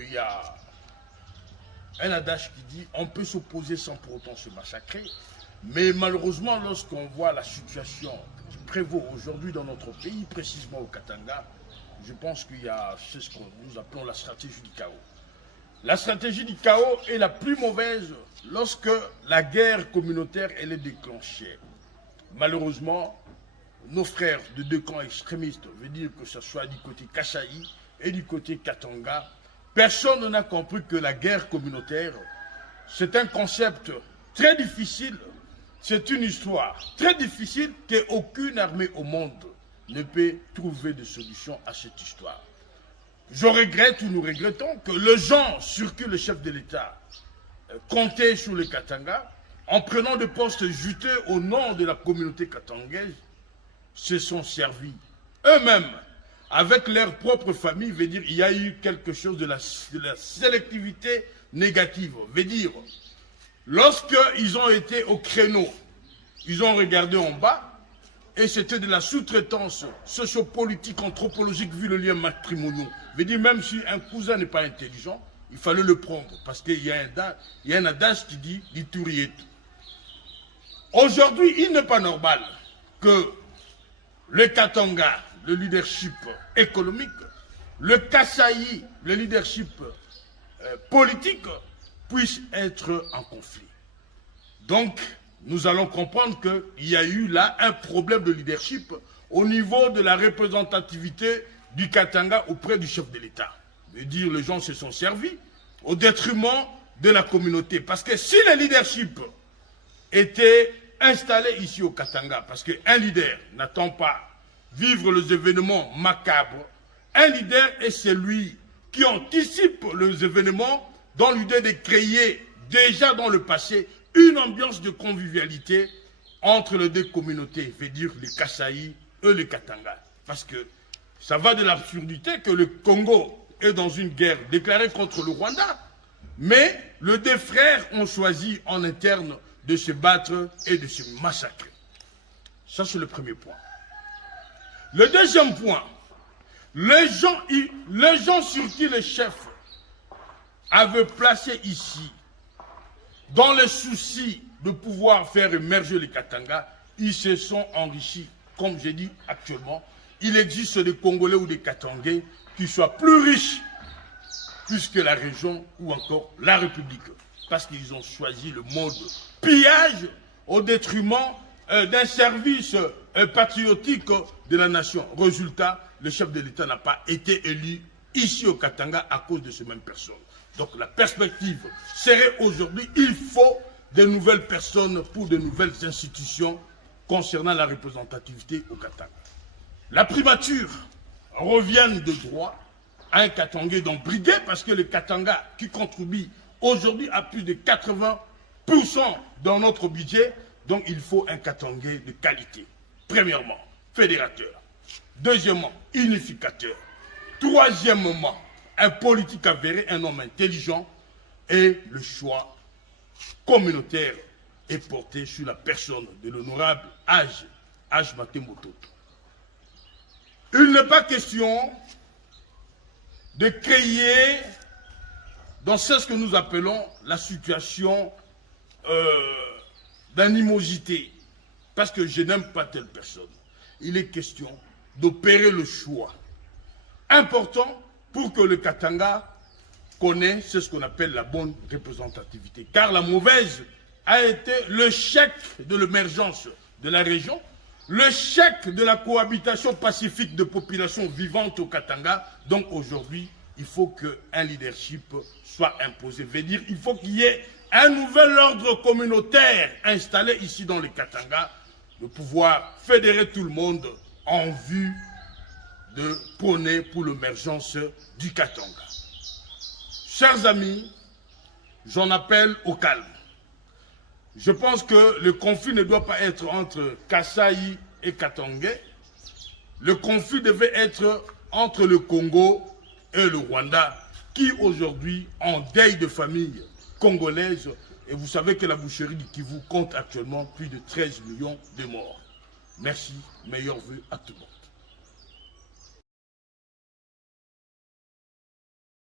Il y a un adage qui dit on peut s'opposer sans pour autant se massacrer, mais malheureusement lorsqu'on voit la situation qui prévaut aujourd'hui dans notre pays, précisément au Katanga, je pense qu'il y a ce que nous appelons la stratégie du chaos. La stratégie du chaos est la plus mauvaise lorsque la guerre communautaire elle est déclenchée. Malheureusement, nos frères de deux camps extrémistes, veut dire que ce soit du côté Kasaï et du côté Katanga, personne n'a compris que la guerre communautaire, c'est un concept très difficile, c'est une histoire très difficile qu'aucune armée au monde ne peut trouver de solution à cette histoire. Je regrette ou nous regrettons que le gens sur qui le chef de l'État comptait sur le Katanga, en prenant des postes juteux au nom de la communauté katangaise, se sont servis eux-mêmes avec leur propre famille. Veut dire il y a eu quelque chose de la sélectivité négative. Veut dire lorsqu'ils ont été au créneau, ils ont regardé en bas et c'était de la sous-traitance sociopolitique, anthropologique vu le lien matrimonial. Veut dire même si un cousin n'est pas intelligent, il fallait le prendre parce qu'il y a un adage qui dit « Lituriet ». Aujourd'hui, il n'est pas normal que le Katanga, le leadership économique, le Kasaï, le leadership politique, puissent être en conflit. Donc, nous allons comprendre qu'il y a eu là un problème de leadership au niveau de la représentativité du Katanga auprès du chef de l'État. Je veux dire, les gens se sont servis au détriment de la communauté. Parce que si le leadership était installé ici au Katanga, parce qu'un leader n'attend pas vivre les événements macabres, un leader est celui qui anticipe les événements dans l'idée de créer déjà dans le passé une ambiance de convivialité entre les deux communautés, veut dire les Kasaï et les Katanga. Parce que ça va de l'absurdité que le Congo est dans une guerre déclarée contre le Rwanda, mais les deux frères ont choisi en interne de se battre et de se massacrer. Ça, c'est le premier point. Le deuxième point, les gens sur qui le chef avait placé ici, dans le souci de pouvoir faire émerger les Katanga, ils se sont enrichis. Comme j'ai dit actuellement, il existe des Congolais ou des Katangais qui soient plus riches puisque la région ou encore la République. Parce qu'ils ont choisi le mode pillage au détriment d'un service patriotique de la nation. Résultat, le chef de l'État n'a pas été élu ici au Katanga à cause de ces mêmes personnes. Donc la perspective serait aujourd'hui, il faut de nouvelles personnes pour de nouvelles institutions concernant la représentativité au Katanga. La primature revient de droit à un Katangais d'embriguer parce que le Katanga qui contribue aujourd'hui à plus de 80% dans notre budget, donc il faut un Katangais de qualité. Premièrement, fédérateur. Deuxièmement, unificateur. Troisièmement, un politique avéré, un homme intelligent, et le choix communautaire est porté sur la personne de l'honorable Aj Matemoto. Il n'est pas question de créer dans ce que nous appelons la situation d'animosité, parce que je n'aime pas telle personne. Il est question d'opérer le choix important pour que le Katanga connaisse ce qu'on appelle la bonne représentativité. Car la mauvaise a été le chèque de l'émergence de la région, le chèque de la cohabitation pacifique de populations vivantes au Katanga. Donc aujourd'hui, il faut qu'un leadership soit imposé. Veut dire il faut qu'il y ait un nouvel ordre communautaire installé ici dans le Katanga, de pouvoir fédérer tout le monde en vue de prôner pour l'émergence du Katanga. Chers amis, j'en appelle au calme. Je pense que le conflit ne doit pas être entre Kasaï et Katangais. Le conflit devait être entre le Congo et le Rwanda, qui aujourd'hui en deuil de famille congolaise. Et vous savez que la boucherie du Kivu compte actuellement plus de 13 millions de morts. Merci, meilleurs vœux à tout le monde.